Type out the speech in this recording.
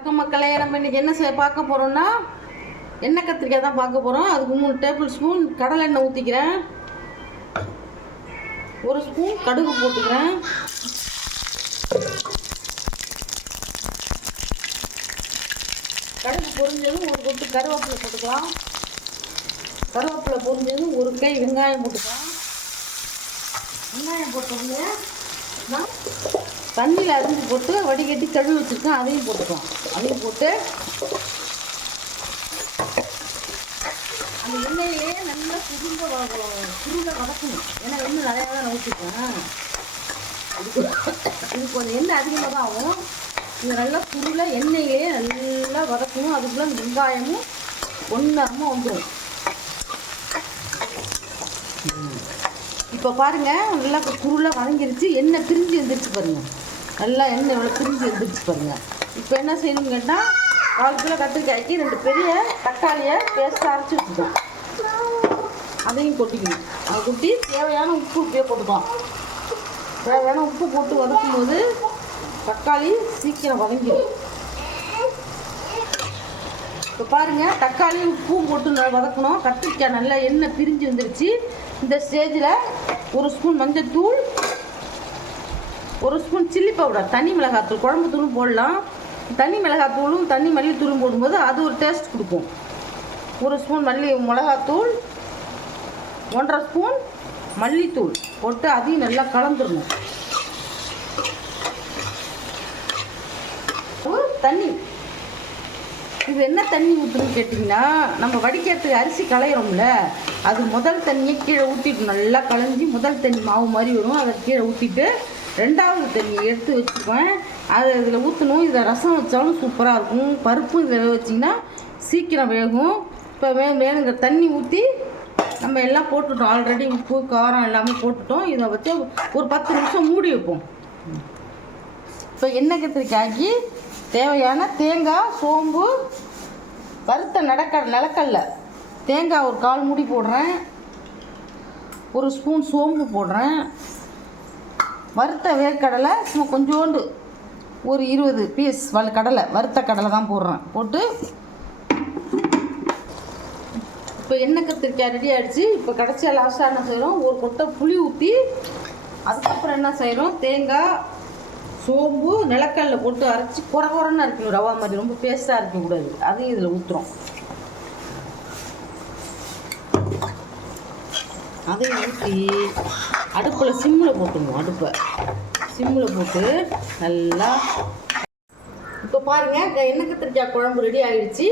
வணக்கம் மக்களே, நம்ம இன்றைக்கி என்ன பார்க்க போகிறோம்னா எண்ணெய் கத்திரிக்காய் தான் பார்க்க போகிறோம். அதுக்கு 3 டேபிள் ஸ்பூன் கடலை எண்ணெய் ஊற்றிக்கிறேன். 1 ஸ்பூன் கடுகு போட்டுக்கிறேன். கடுகு பொரிஞ்சதும் 1 கொத்து கருவேப்பிலை போட்டுக்கலாம். கருவேப்பிலை பொரிஞ்சதும் 1 கை வெங்காயம் போட்டுக்கலாம். வெங்காயம் போட்டோம்னா தண்ணியில் அரிஞ்சு போட்டு வடிகட்டி கழுவி வச்சுருக்கேன், அதையும் போட்டுக்கலாம். அதையும் போட்டு அந்த எண்ணெயிலே நல்லா சுருளை வதக்கணும். ஏன்னா எண்ணெய் நிறையா தான் ஊற்றிப்பேன். இது கொஞ்சம் எண்ணெய் அதிகமாக தான் ஆகும். இது நல்லா சுருளை எண்ணெயிலே நல்லா வதக்கணும். அதுக்குள்ளே அந்த வெங்காயமும் ஒன்றரமாக வந்துடும். இப்போ பாருங்கள், நல்லா சுருளை வதங்கிருச்சு, எண்ணெய் பிரிஞ்சு எழுந்திரிச்சு பாருங்கள். நல்லா எண்ணெய் எவ்வளோ பிரிஞ்சு எழுந்திரிச்சு பாருங்கள். இப்போ என்ன செய்யணும்னு கேட்டால் 4 கிலோ கத்திரிக்காய்க்கு 2 பெரிய தக்காளியை பேஸ்ட்டாக அரைச்சி வச்சுக்கணும். அதையும் கொட்டிக்கணும். அதை கொட்டி தேவையான உப்பு இப்படியே போட்டுக்கலாம். தேவையான உப்பு போட்டு வதக்கும் போது தக்காளி சீக்கிரம் வதங்கிடும். இப்போ பாருங்கள், தக்காளி உப்பும் போட்டு நல்லா வதக்கணும். கத்திரிக்காய் நல்லா எண்ணெய் பிரிஞ்சு வந்துருச்சு. இந்த ஸ்டேஜில் 1 ஸ்பூன் மஞ்சள்தூள், 1 ஸ்பூன் சில்லி பவுடர், தனி மிளகாத்தூள், குழம்பு தூளும் போடலாம். தனி மிளகாத்தூளும் தனி மல்லித்தூளும் போடும்போது அது ஒரு டேஸ்ட் கொடுக்கும். 1 ஸ்பூன் மிளகாத்தூள், 1.5 ஸ்பூன் மல்லித்தூள் போட்டு அதையும் நல்லா கலந்துடணும். தண்ணி, இது என்ன தண்ணி ஊற்றுன்னு கேட்டிங்கன்னா, நம்ம வடிக்கிறதுக்கு அரிசி களையிறோம்ல, அது முதல் தண்ணியை கீழே ஊற்றிட்டு நல்லா களைஞ்சி முதல் தண்ணி மாவு மாதிரி வரும். அதை கீழே ஊற்றிட்டு 2வது தண்ணியை எடுத்து வச்சுக்குவேன். அதை இதில் ஊற்றணும். இதில் ரசம் வச்சாலும் சூப்பராக இருக்கும். பருப்பும் இதில் வச்சிங்கன்னா சீக்கிரம் வேகும். இப்போ வேணுங்கிற தண்ணி ஊற்றி நம்ம எல்லாம் போட்டுட்டோம். ஆல்ரெடி உப்பு காரம் எல்லாமே போட்டுட்டோம். இதை வச்சு ஒரு 10 நிமிஷம் மூடி வைப்போம். இப்போ எண்ணெய் கத்திரிக்காய்க்கு தேவையான தேங்காய், சோம்பு, வறுத்த நிலக்கடல, தேங்காய் ஒரு 1/4 மூடி போடுறேன். 1 ஸ்பூன் சோம்பு போடுறேன். வறுத்த வேர்க்கடலை சும்மா கொஞ்சோண்டு ஒரு 20 பீஸ் கடலை, வறுத்த கடலை தான் போடுறேன். போட்டு இப்போ எண்ணெய் கத்திரிக்காய் ரெடி ஆகிடுச்சு. இப்போ கடைசியாக லாஸ்ட்டாக என்ன செய்கிறோம், 1 கொட்டை புளி ஊற்றி அதுக்கப்புறம் என்ன செய்கிறோம், தேங்காய், சோம்பு, நிலக்கடலை போட்டு அரைச்சி குறன்னு இருக்கணும். ரவா மாதிரி ரொம்ப பேஸ்ட்டாக இருக்கக்கூடாது. அதையும் இதில் ஊற்றுறோம். அதையும் ஊற்றி அடுப்பில் சிம்மில் போட்டுருவோம். அடுப்பை சிம்மில் போட்டு நல்லா இப்போ பாருங்கள், எண்ணெய் கத்திரிக்காய் குழம்பு ரெடி ஆகிடுச்சு.